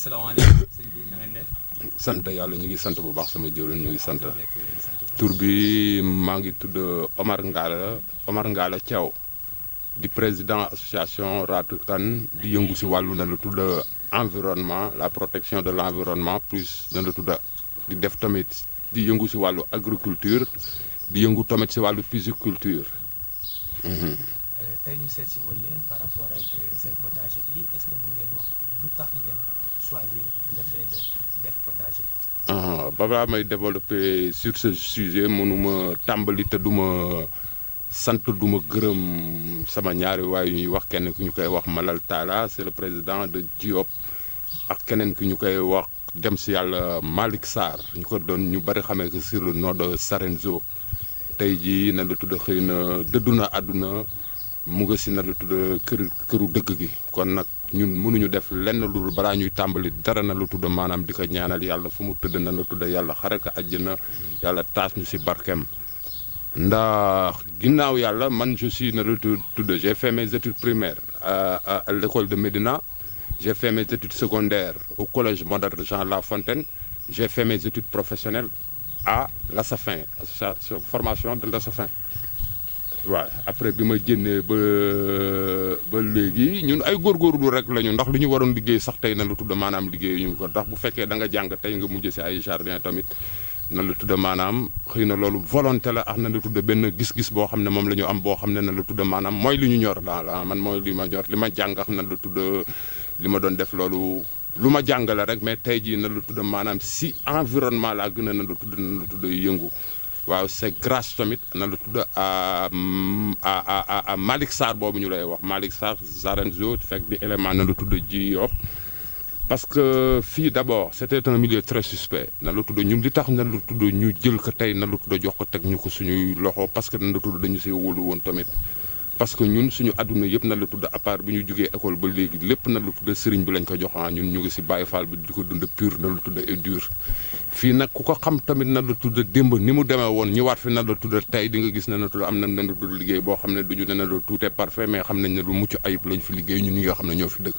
salaamaaleykum sëñ bi na ngeen def. sant yàlla ñu ngi sant bu baax sama jëwriñ ñu ngi sant tur bi maa ngi tudd Omar Ngalla Thiaw di président association Raatu Kan di yëngu si wàllu na la tudd environnement la protection de l' environnement plus na la tudd di def tamit di yëngu si wàllu agriculture di yëngu tamit si wàllu pisciculture. tey ñu seet si woon leen par rapport ak seen potager bi est ce que mën ngeen wax lu tax ngeen choisir le fait de def potager. balaa may développer sur ce sujet mënuma tàmbali te duma sant duma gërëm sama ñaari waay ñuy wax kenn ku ñu koy wax Malal Talla c'est le président de Diop ak keneen ki ñu koy wax dem si yàlla Malick Sarr ñu ko doon ñu bari xamee que sur le nom de Sarenzo tey jii na la tudd xëy na dëddu na àdduna mu nga si na la tudd këru dëgg gi kon nag ñun mënuñu def lenn lu balaa ñuy tàmbali dara na la tudd maanaam di ko ñaanal yàlla fu mu tëdd na la tudd yàlla xare ko àjjana yàlla taas ñu si barkeem ndax ginnaaw yàlla man je suis na la tudd j'ai fait mes études primaires à l'école de Médina j'ai fait mes études secondaires au collège moderne Jean Lafontaine j'ai fait mes études professionnelles à l'ASAFIN association formation de l'ASAFIN waaw après bi ma génnee ba léegi ñun ay góorgóorlu rek lañu ndax li ñu waroon liggéey sax tey na la tudd maanaam liggéey ñu ko ndax bu fekkee da nga jàng tey nga mujj si ay jardin tamit na la tudd maanaam xëy na loolu volonté la ak na la tudd benn gis-gis boo xam ne moom la ñu am boo xam ne na la tudd maanaam mooy li ñu ñor daal man mooy li ma ñor li ma jàng ak na la tudd li ma doon def loolu lu ma jàngale rek mais tey jii na la tudd maanaam si environnement laa gën a na la tudd yëngu waaw c'est grâce tamit na la tudd à Malick Sarr boobu ñu lay wax Malick Sarr Zarenzo fekk di élément na la tudd ji yop parce que fii d'abord c'était un milieu très suspect na la tudd ñun li tax na la tudd ñu jël ko tey na la tudd jox ko teg ñu ko suñuy loxo parce que na la tudd dañu see wóolu woon tamit parce que ñun suñu àdduna yëpp na la tudd à part bi ñu jógee école ba léegi lépp na la tudd sëriñ bi lañ ko jox ñun ñu ngi si Baye Fall bi di ko dund pur na la tudd et dur fii nag ku ko xam tamit na la tudd démb ni mu demee woon ñëwaat fi na la tudd tey di nga gis ne na tudd am na la tudd liggéey boo xam ne duñu ne na la tout est parfait mais xam nañ ne lu mucc ayib lañ fi liggéey ñun ñi nga xam ne ñoo fi dëkk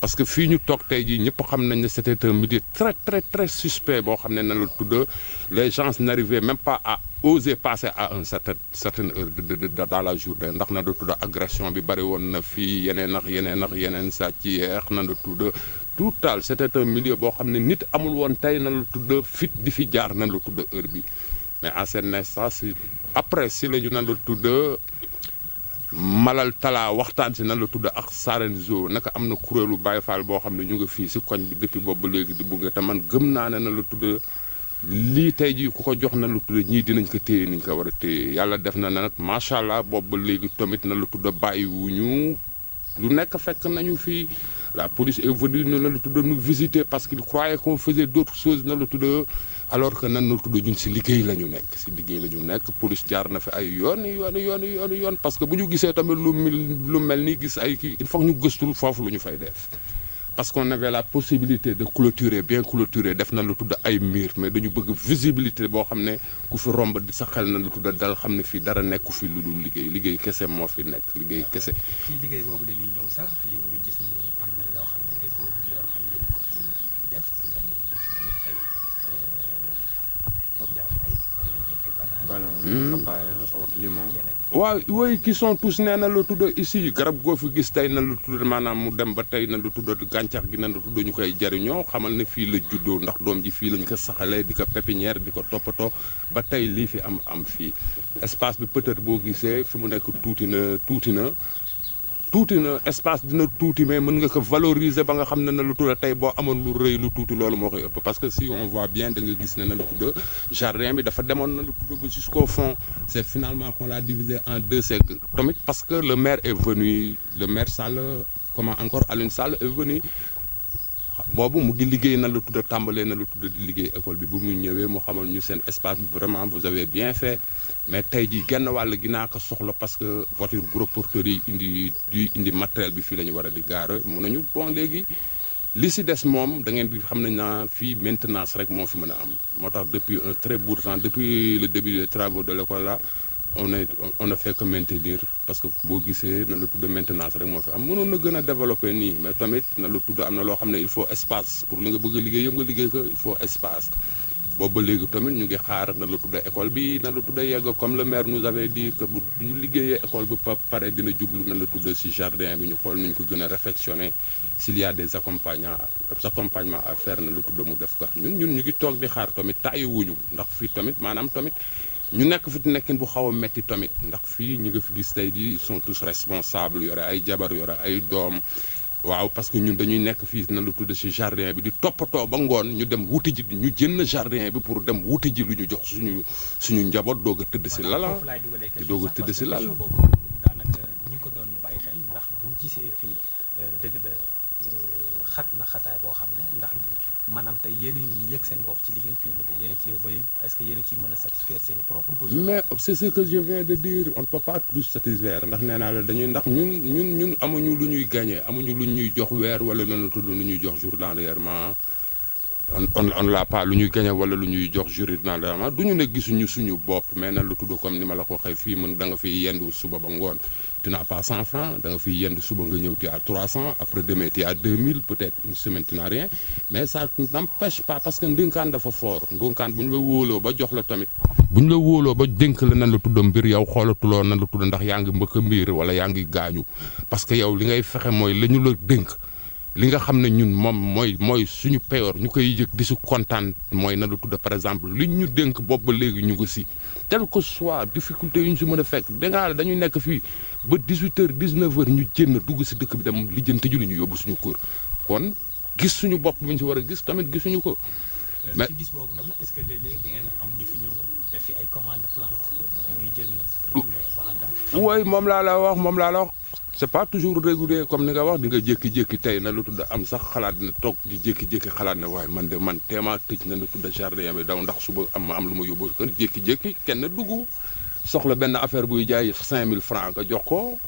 parce que fii ñu toog tey jii ñëpp xam nañ ne c'était un milieu très très très suspect boo xam ne na la tudd les gens n'arrivaient même pas à oser passer à une certaine heure dans la journée ndax na la tudd agression bi bari woon na fii yeneen sàcc yeex na la tudd total c'était un milieu boo xam ne nit amul woon tey na la tudd fit di fi jaar na la tudd heure bi mais en cet instant si après si la ñu na la tudd Malal Talla waxtaan si nan la tudd ak Sarenzo naka am na kuréelu Baye Fall boo xam ne ñu nga fii si koñ bi depuis boobu ba léegi di bugge te man gëm naa ne na la tudd lii tey jii ku ko jox na la tudd ñii dinañ ko téye niñ ko war a téye yàlla def na nag macha allah boobu ba léegi tamit na la tudd bàyyiwuñu lu nekk fekk nañu fii la police est venue na la tudd nous visiter parce qu'il croyait qu'on faisait d'autres choses na la tudd alors que nan la tudd ñun si liggéey la ñu nekk police jaar na fi ay yoon parce que bu ñu gisee tamit lu mel ni gis ay kii il faut ñu gëstul foofu lu ñu fay def parce qu'on avait la possibilité de clôturer bien clôturer def na la tudd ay mur mais dañu bëgg visibilité boo xam ne ku fi romb di sa xel na la tudd dal xam ne fii dara nekku fi lu dul liggéey kese moo fi nekk liggéey kese. ci liggéey boobu dañuy ñëw sax ñu gis ni am na loo xam ne ay produits yoo xam ne dina ko fi def mel ni lu ci mel ni ay banane papaya limon. waaw yooyu qui sont tous nee na la tudd ici garab goo fi gis tey na la tudd maanaam mu dem ba tey na la tudd gàncax gi na la tudd ñu koy jariñoo xamal ne fii la juddoo ndax doom ji fii lañ ko saxalee di ko pépinière di ko toppatoo ba tey lii fi am fii espace bi peut-être boo gisee fi mu nekk tuuti na espace dina tuuti mais mën nga ko valoriser ba nga xam ne na la tudd tey boo amoon lu rëy lu tuuti loolu moo koy ëpp parce que si on voit bien da nga gis ne na la tudd jardin bi dafa demoon na la tudd ba jusqu'au fond c'est finalement qu'on l'a divisé en deux c'est tamit parce que le maire est venu le maire Sall Alioune Sall est venu boobu mu ngi liggéey na la tudd tàmbalee na la tudd di liggéey école bi bu mu ñëwee mu xamal ñu seen espace bi vraiment vous avez bien fait mais tey jii genn wàll gi naa ko soxla parce que voiture gros porteurs yi indi matériel bi fii la ñu war a di gaare mun nañu bon léegi li si des moom da ngeen di xam nañ naa fii maintenance rek moo fi mën a am moo tax depuis un très bout de temps depuis le début des travaux de l'école là on ne fait que maintenir parce que boo gisee na la tudd maintenance rek moo fi am mënoon na gën a développer nii mais tamit na la tudd am na loo xam ne il faut espace pour li nga bëgg a liggéey yëpp nga liggéey ko il faut espace boobu ba léegi tamit ñu ngi xaar na la tudd école bi na la tudd yegg comme le maire nous avait dit que bu ñu liggéeyee école bi ba pare dina jublu na la tudd si jardin bi ñu xool nu ñu ko gën a réfectionner s'il y a des accompagnements à faire na la tudd mu def ko ñun ñu ngi toog di xaar tamit tàyyi wuñu ndax fii tamit maanaam tamit ñu nekk fi nekkin bu xaw a metti tamit ndax fii ñi nga fi gis tey jii ils sont tous responsables yore ay jabar yore ay doom waaw parce que ñun dañuy nekk fii na lu tudd ci jardin bi di toppatoo ba ngoon ñu dem wuti ji ñu jënd jardin bi pour dem wuti ji lu ñu jox suñu njaboot doog a tëdd ci lala di doog a tëdd ci lal daanaka ñi ngi ko doon bàyyi xel ndax bu ñu gisee fii dëgg la xat na xataay boo xam ne ndax maanaam tey yéen a ngi yëg seen bopp ci li ngeen fii liggéey yéen a ci ba est-ce que yéen a ci mën a satisfaire seen i propres besoins. mais c'est ce que je viens de dire on ne peut pas tout satisfaire ndax nee naa la dañuy ndax ñun amuñu lu ñuy gagné amuñu lu ñuy jox weer wala lan la tudd lu ñuy jox journalièrement on l'a pas lu ñuy gagné wala lu ñuy jox journalièrement du ñu ne gisuñu suñu bopp mais nan la tudd comme ni ma la ko waxee fii mën da nga fiy yendu suba ba ngoon tu n'as pas 100 francs da nga fiy yendu suba nga ñëw tu as 300 après demain tu as 2000 peut-être une semaine tu n'as rien mais ça n'empêche pas parce que ndénkaan dafa fort ndénkaan bu ñu la wóoloo ba jox la tamit bu ñu la wóoloo ba dénk la nan la tudd mbir yow xoolatuloo nan la tudd ndax yaa ngi mbëkk mbir wala yaa ngi gaañu parce que yow li ngay fexe mooy la ñu la dénk li nga xam ne ñun moom mooy suñu payoor ñu koy yëg di su kontaan mooy na la tudd par exemple li ñu dénk bopp ba léegi ñu ngi si tel que soit difficulté yu ñu si mën a fekk dangaa dañuy nekk fii ba 18h 19h ñu jénn dugg si dëkk bi dem lijjanti ju li ñu yóbbu suñu kër kon gis suñu bopp bi ñu si war a gis tamit gisuñu ko. mais ci gis boobu noonu est-ce que léeg-léeg da ngeen am ñu fi ñëw def fi ay commande plante ñuy jël oui moom laa la wax c'est pas toujours régulier comme ni nga wax di nga jékki-jékki tey na la tudd am sax xalaat ne toog di jékki-jékki xalaat ne waaye man teemaa tëj na la tudd jardin bi daw ndax suba am lu ma yóbbu kon jékki-jékki kenn dugg soxla benn affaire buy jaay 5000 francs nga jox ko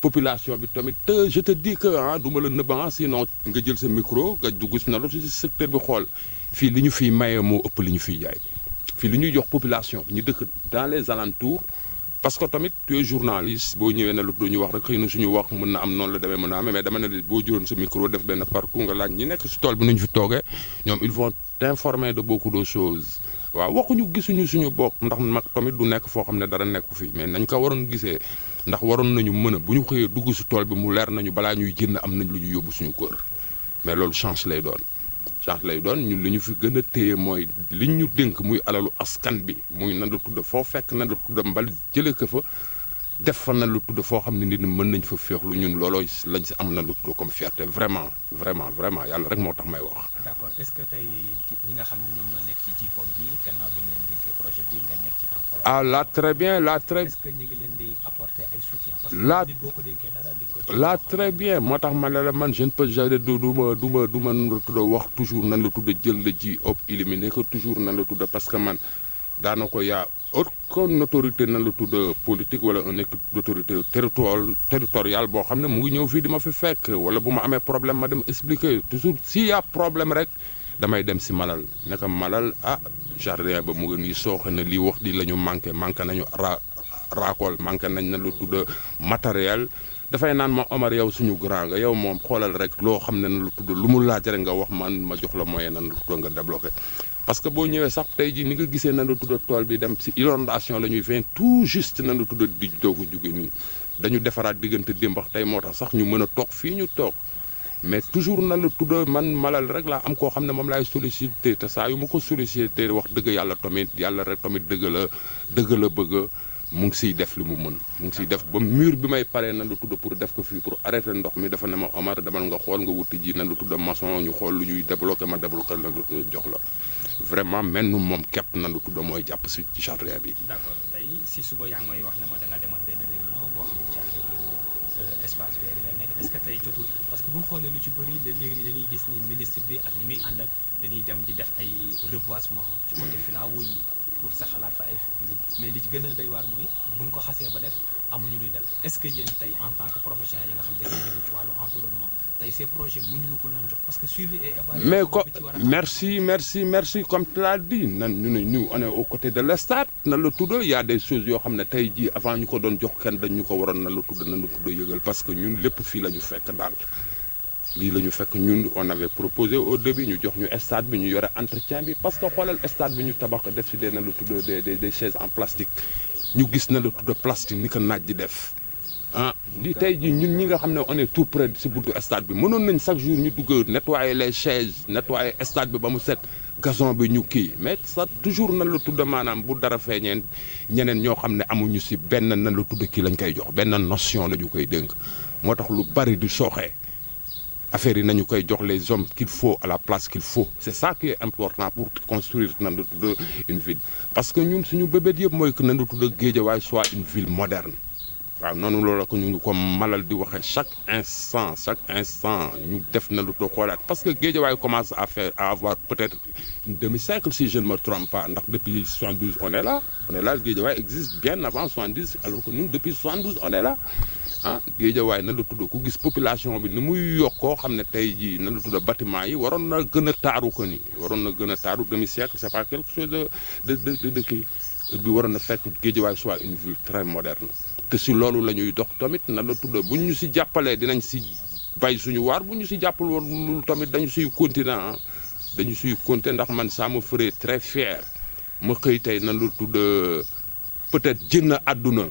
population bi tamit je te dis que du ma la nëbban sinon nga jël sa micro nga dugg si na la si secteur bi xool fii li ñu fiy maye moo ëpp li ñu fiy jaay fii li ñuy jox population bi ñu dëkk dans les alentours parce que tamit tu es journaliste boo ñëwee ne la ñu wax rek xëy na suñu wax mën na am noonu la demee mën na am mais dama ne boo juróon sa micro def benn parcours nga laaj ñi nekk si tool bi nu ñu fi toogee ñoom ils vont t'informer de beaucoup de choses waaw waxuñu gisuñu suñu bopp ndax mag tamit du nekk foo xam ne dara nekku fi mais nañ ko waroon gisee ndax waroon nañu mën a bu ñu xëyee dugg si tool bi mu leer nañu balaa ñuy génn am nañ lu ñu yóbbu suñu kër mais loolu chance lay doon ñun li ñu fi gën a téye mooy li ñu dénk muy alalu askan bi muy nan la tudd foo fekk nan la tudd mbal jëlee ko fa def fa nan la tudd foo xam ne nit ñi mën nañ fa féexlu ñun looloo lañ si am nan la tudd comme fierté vraiment yàlla rek moo tax may wax. d'accord est-ce que tey ñi nga xam ne ñoom ñoo nekk ci JPOP bi gannaaw bi ñu leen dénkee projet bi nga nekk ci encore. là très bien est-ce que ñu ngi leen di apporter ay soutien. parce que nit boo ko dénkee dara di ko. là très bien moo tax man la man je ne peux jamais du ma tudd wax toujours nan la tudd jël la ji op éliminer que toujours nan la tudd parce que man daanaka yaa aucune autorité nan la tudd politique wala une autorité territoriale boo xam ne mu ngi ñëw fii di ma fi fekk wala bu ma amee problème ma dem expliquer toujours s'il y a problème rek damay dem si Malal ne ko Malal jardin ba mu ngi nii sooxe na lii wax di la ñu manqué nañu raakool manqué nañ na la tudd matériel dafay naan ma Omar yow suñu grand nga yow moom xoolal rek loo xam ne na la tudd lu mu laaj rek nga wax man ma jox la moyen nan la tudd nga débloqué parce que boo ñëwee sax tey jii ni nga gisee nan la tudd tool bi dem si inondation la ñuy fin tout juste nan la tudd di doog a jóge nii dañu defaraat diggante démbax tey moo tax sax ñu mën a toog fii ñu toog mais toujours nan la tudd man Malal rek laa am koo xam ne moom laay sollicité te saa yu ma ko sollicité wax dëgg yàlla rek tamit dëgg la bëgg mu ngi siy def li mu mën mu ngi siy def ba mur bi may paree nan la tudd pour def ko fii pour arrêter ndox mi dafa ne ma Omar demal nga xool nga wuti ji nan la tudd maçon ñu xool lu ñuy débloqué ma débloqué nan la tudd jox la vraiment mel nu moom képp nan la tudd mooy jàpp si ci jardin bi. d'accord tey si suba yaa ngi may wax ne ma da nga demoon benn réunion boo xam ne ci affaire espace vert yi la nekk est-ce que tey jotul parce que bu ñu xoolee lu ci bëri léegi dañuy gis ni ministre bi ak ñi muy àndal dañuy dem di def ay reboisement ci côté filao yi pour saxalaat fa ay mais li ci gën a doy waar mooy buñ ko xasee ba def amuñu luy def est-ce que yéen tey en tant que professionnel yi nga xam ne dañuy yëngu ci wàllu environnement tey ces projets mënuñu ko leen jox parce que suivi et mais évaluation bi ci war a am. merci comme tu l'as dit ñu on est aux côtés de l'État nan la tudd y a des choses yoo xam ne tey jii avant ñu ko doon jox kenn dañ ñu ko waroon nan la tudd yëgal parce que ñun lépp fii la ñu fekk daal lii la ñu fekk ñun on avait proposé au début ñu jox ñu stade bi ñu yore entretien bi parce que xoolal stade bi ñu tabax def si nan la tudd des chaises en plastique ñu gis na la tudd plastique ni ko naaj di def ah di tey jii ñun ñi nga xam ne on est tout près si buntu stade bi mënoon nañ chaque jour ñu dugg nettoyer les chaises nettoyer stade bi ba mu set gazon bi ñu kii mais ça toujours nan la tudd maanaam bu dara feeñeen ñeneen ñoo xam ne amuñu si benn nan la tudd kii lañ koy jox benn notion la ñu koy dénk moo tax lu bari di sooxee affaire yi nañu koy jox les hommes qu'il faut à la place qu'il faut c'est ça qui est important pour construire nan la tudd une ville parce que ñun suñu bébét yëpp mooy que nan la tudd Guédiawaye soit une ville moderne waaw noonu loolu la ko ñu ngi ko malal di waxee chaque instant ñu def na lu too xoolaat parce que Guédiawaye commence à avoir peut-être une demi-siècle si je ne me trompe pas ndax depuis 72 on est là Guédiawaye existe bien avant 70 alors que ñun depuis 72 on est là ah Guédiawaye na la tudd ku gis population bi ni muy yokkoo xam ne tey jii na la tudd bâtiment yi waroon na gën a taaru ko ni waroon na gën a taaru demi-siècle c'est pas quelque chose de kii bi waroon na fekk Guédiawaye soit une ville très moderne te si loolu la ñuy dox tamit na la tudd bu ñu si jàppalee dinañ si bay suñu waar bu ñu si jàppal woon tamit dañu siy continuer dañu siy continuer ndax man ça me ferait très fier ma xëy tey na la tudd peut-être jënd àdduna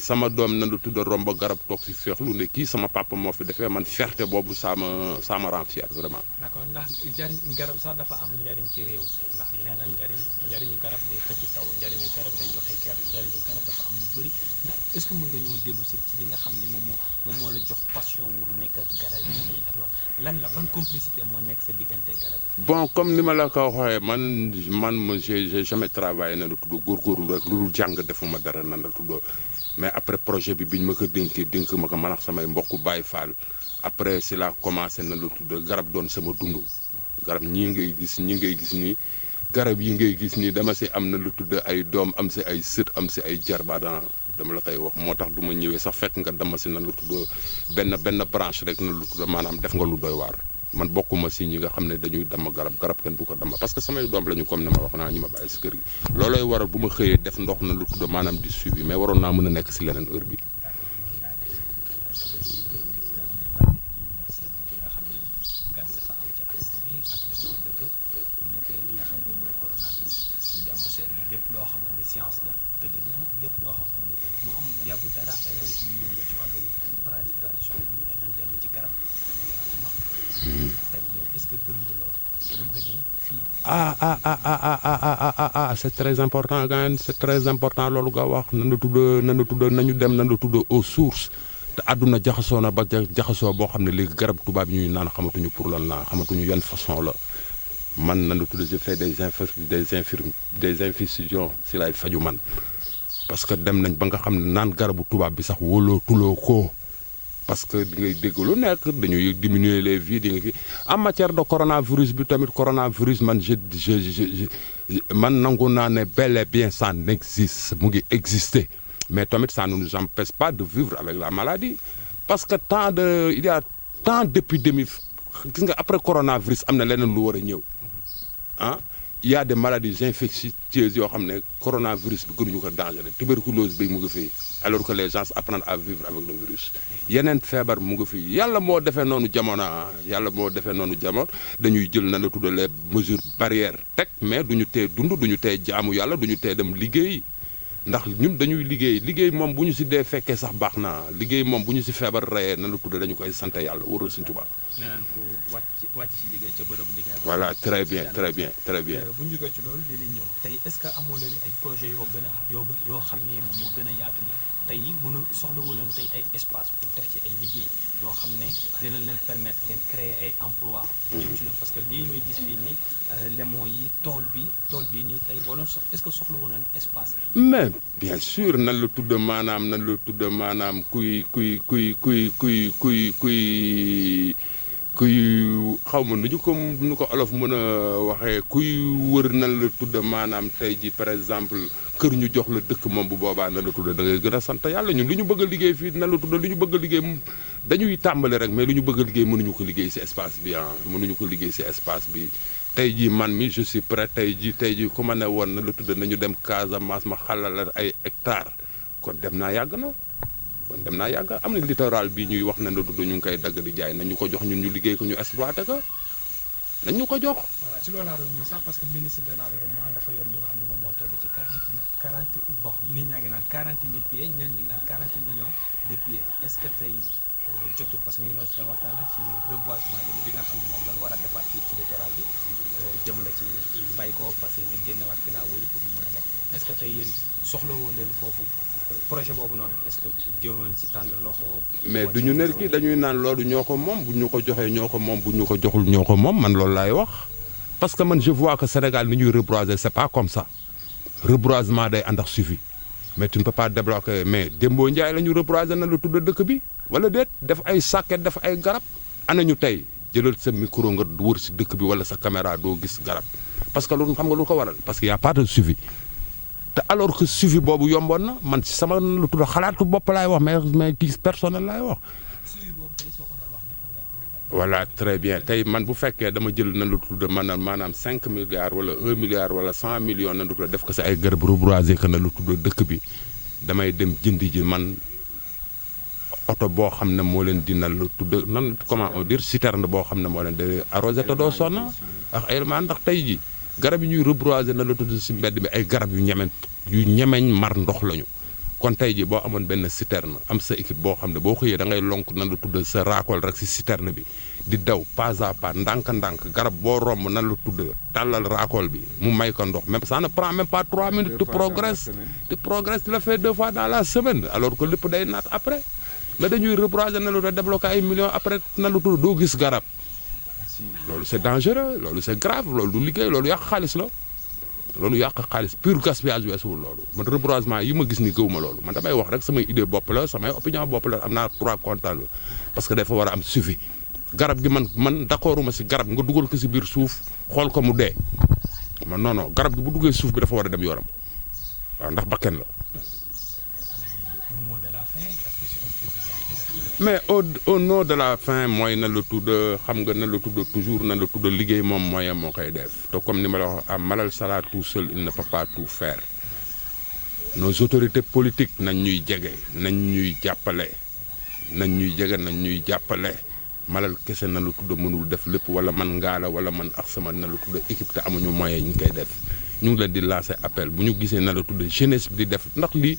sama doom na la tudd romb garab toog si féexlu ne kii sama papa moo fi defee man fierté boobu ça me rend fier vraiment. d'accord ndax njariñ garab sax dafa am njariñ ci réew ndax nee na njariñu garab day xëcc taw njariñu garab day joxe ker njariñu garab dafa am lu bëri ndax est-ce que mën nga ñëw dellu si ci li nga xam ne moom moo la jox passion wu nekk ak garab yi nii ak loolu lan la ban complicité moo nekk sa diggante garab yi. bon comme ni ma la ko waxee man j'ai jamais travaillé na la tudd góorgóorlu rek lu dul jàng defuma dara nan la tudd mais après projet bi biñ ma ko dénk ma ko man ak samay mbokk Baye Fall après si la commencé na la tudd garab doon sama dund garab ñii ngay gis nii garab yi ngay gis nii dama si am na lu tudd ay doom am si ay sët am si ay jarbaadan dama la koy wax moo tax du ma ñëwee sax fekk nga dama si na lu tudd benn branche rek na lu tudd maanaam def nga lu doy waar man bokkuma si ñi nga xam ne dañuy damm garab kenn du ko damm parce que samay doom lañu comme ni ma wax naa ñi ma bàyyi si kër gi loolooy waral bu ma xëyee def ndox na lu tudd maanaam di suivi mais waroon naa mën a nekk si leneen heure bi yàggul dara ay nit yu yëngu ci wàllu pratique traditionnelle ñu ne nañ dellu ci garab ci mag tey yow est-ce que gëm nga loolu gëm nga ni fii c'est très important gaan c'est très important loolu nga wax nan la tudd nañu dem nan la tudd aux sources te àdduna jaxasoo na ba jaxasoo boo xam ne léegi garab tubaab yi ñuy naan xamatuñu pour lan la xamatuñu yan façon la man nan la tudd je fais des infusions si lay faju man parce que dem nañ ba nga xam ne naan garabu tubaab bi sax wóolootuloo ko parce que di ngay dégg lu nekk dañuy diminuer les vies di nga en matière de coronavirus bi tamit coronavirus man man nangu naa ne bel et bien ça n'existe mu ngi exister mais tamit ça ne nous empêche pas de vivre avec la maladie parce que il y a tant d'épidémies gis nga après coronavirus am na leneen lu war a ñëw ah il y a des maladies infectieuses yoo xam ne coronavirus bi gënuñu ko dangereux tuberculose bi mu ngi fi alors que les gens apprennent à vivre avec le virus yeneen feebar mu ngi fi yàlla moo defee noonu jamono dañuy jël na la tudd les mesures barrières teg mais duñu tee dund duñu tee jaamu yàlla duñu tee dem liggéey ndax ñun dañuy liggéey moom bu ñu si dee fekkee sax baax na liggéey moom bu ñu si feebar reyee na la tudd dañu koy sant yàlla wóor na Sëñ Tuubaa. nee naan ko wàcc ci liggéey ca bërëbu liggéey. voilà très bien. bu ñu jógee ci loolu dinañ ñëw tey est-ce que amoo leen ay projets yoo xam ni moom moo gën a yaatu li tey soxla wu leen tey ay espace pour def ci ay liggéey yoo xam ne dinañ leen permettre ngeen créer ay emploi jëm ci parce que lii may gis fii nii lemon yi tool bi nii tey boo leen est-ce que soxla wu leen espace. mais bien sûr nan la tudd maanaam kuy kuy xaw ma nu ko olof mën a waxee kuy wër nan la tudd maanaam tey ji par exemple kër ñu jox la dëkk moom bu boobaa nan la tudd da ngay gën a sant yàlla ñun lu ñu bëgg a liggéey fii nan la tudd lu ñu bëgg a liggéey dañuy tàmbali rek mais lu ñu bëgg a liggéey mënuñu ko liggéey ci espace bi mënuñu ko liggéey ci espace bi tey jii man mi je suis prêt tey jii ku ma ne woon na la tudd nañu dem Casamance ma xalal ay hectares kon dem naa yàgg na am na littoral bi ñuy wax na la tudd ñu ngi koy dagg di jaay nañu ko jox ñun ñu liggéey ko ñu exploité ko nañ ñu ko jox. voilà ci loolu laa doon ñëw sax parce que ministre de l'environnement dafa yor lu nga xam ne moom moo toll ci 40 bon nit ñaa ngi naan 40 000 pieds ñenn ñi ngi naan 40 millions de pieds est-ce que tey jotul parce que ñu ngi doon si waxtaan ci reboisement bi nga xam ne moom lañ war a defaat fii ci littoral bi jëmale ci mbay ko parce que yéen génnewaat filao yi pour mu mën a nekk est-ce que tey yéen soxlawoo leen foofu projet boobu noonu est-ce que jëmale ci tànn loxo. mais du ñu ne kii dañuy naan loolu ñoo ko moom bu ñu ko joxee ñoo ko moom bu ñu ko joxul ñoo ko moom man loolu laay wax parce que man je vois que Sénégal ni ñuy reboiser c'est pas comme ça reboisement day ànd ak suivi mais tu ne peux pas débloquer mais Dembo Ndiaye la ñu reboiser na la tudd dëkk bi wala déet def ay sàkket def ay garab ana ñu tey jëlal sa micro nga wër si dëkk bi wala sa caméra doo gis garab parce que loolu xam nga lu ko waral parce que y a pas de suivi te alors que suivi boobu yomboon na man ci sama lu tudd xalaatu bopp laay wax mais gis personnel laay wax. voilà très bien tey man bu fekkee dama jël na lu tudd maanaam 5 milliards wala 1 milliard wala 100 millions na lu tudd def ko si ay garab reboiser ko na lu tudd dëkk bi damay dem jëndi ji man oto boo xam ne moo leen dina lu tudd nan comment on dire citerne boo xam ne moo leen di arrosé te doo sonn ak ay ndax tey ji garab yi ñuy reboiser na la tudd si mbedd bi ay garab yu ñemeñ mar ndox lañu kon tey ji boo amoon benn citerne am sa équipe boo xam ne boo xëyee da ngay lonk nan la tudd sa raakool rek si citerne bi di daw pas à pas ndànk-ndànk garab boo romb nan la tudd tàllal raakool bi mu may ko ndox même ça ne prend même pas 3 minutes tu progresses tu le fais 2 fois dans la semaine alors que lépp day naat après mais dañuy reboiser na la tudd débloquer ay millions après nan la tudd doo gis garab loolu c'est dangereux loolu c'est grave loolu du liggéey loolu yàq xaalis la loolu yàq xaalis pur gaspillage weesuwul loolu man reboisement yi ma gis ni gëwuma loolu man damay wax rek samay idée bopp la samay opinion bopp la am naa 3 comptables parce que dafa war a am suivi garab gi man d'accorduma si garab nga dugal ko si biir suuf xool ko mu dee man non garab gi bu duggee suuf bi dafa war a dem yoonam waaw ndax bakken la. mais au nom de la fin mooy na la tudd xam nga na la tudd toujours na la tudd liggéey moom mooy moo koy def te comme ni ma la wax à Malal Sala tout seul il ne peut pas tout faire nos autorités politiques nañ ñuy jege nañ ñuy jàppale Malal kese na la tudd mënul def lépp wala man ngaala wala man ak sama na la tudd équipe te amuñu moyen ñu koy def ñu ngi leen di lancer appel bu ñu gisee na la tudd jeunesse bi di def ndax lii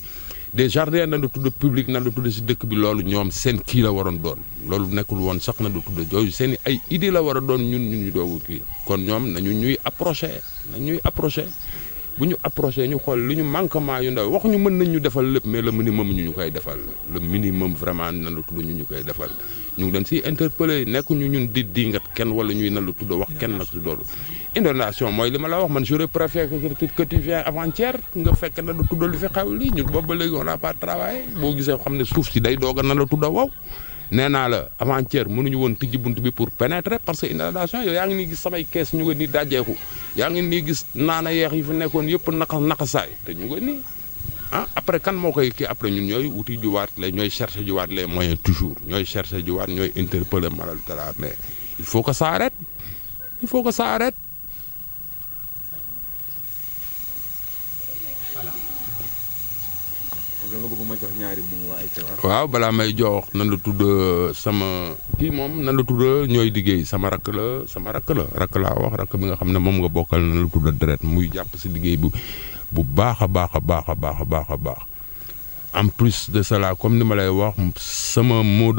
des jardins na la tudd public na la tudd si dëkk bi loolu ñoom seen kii la waroon doon loolu nekkul woon sax na la tudd yooyu seen ay idée la war a doon ñun ñu doogu kii kon ñoom nañu ñuy approché bu ñu approché ñu xool li ñu manquement yu ndaw waxuñu mën nañ ñu defal lépp mais le minimum ñu koy defal le minimum vraiment na la tudd ñu koy defal ñu ngi leen si interpellé nekkuñu ñun di dingat kenn wala ñuy na la tudd wax kenn nag si doolu inondation mooy li ma la wax man j'aurais préféré que tu viens avant-hier nga fekk na la tudd li fi xaw lii ñun boobu ba léegi on n'a pas travaillé boo gisee xam ne suuf si day dooga na la tudd wow nee naa la avant-hier mënuñu woon tijji bunt bi pour pénétrer parce que inondation yow yaa ngi nii gis samay kees ñu nga nii dajjeeku yaa ngi nii gis naana yeex yi fi nekkoon yëpp naka saay te ñu nga nii après kan moo koy kii après ñun ñooy wuti juwaat ñooy chercher juwaat les moyens toujours ñooy chercher juwaat ñooy interpeller Malal Talla mais il faut que ça arrête nga bëgg ma jox ñaari moom waa ay waaw balaa may jox nan la tudd sama kii moom nan la tudd ñooy liggéey sama rakk laa wax rakk bi nga xam ne moom nga bokkal nan la tudd deret muy jàpp si liggéey bu baax a baax en plus de cela comme ni ma lay wax sama mot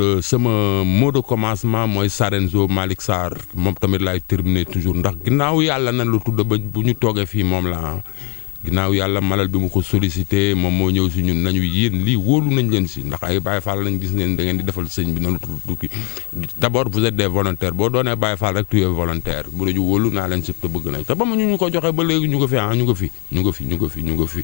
de commencement mooy Sarenzo Malick Sarr moom tamit laay terminer toujours ndax ginnaaw yàlla nan la tudd ba bu ñu toogee fii moom la ginnaaw yàlla Malal bi mu ko sollicité moom moo ñëw si ñun nañu yéen lii wóolu nañ leen si ndax ay Baye Fall lañ gis ngeen da ngeen di defal sëñ bi noonu tukki d'abord vous êtes des volontaires boo doonee Baye Fall rek tu es volontaire bu la ñu wóolu naa leen si te bëgg nañ te ba mu ñu ko joxee ba léegi ñu ko fi ñu ko fi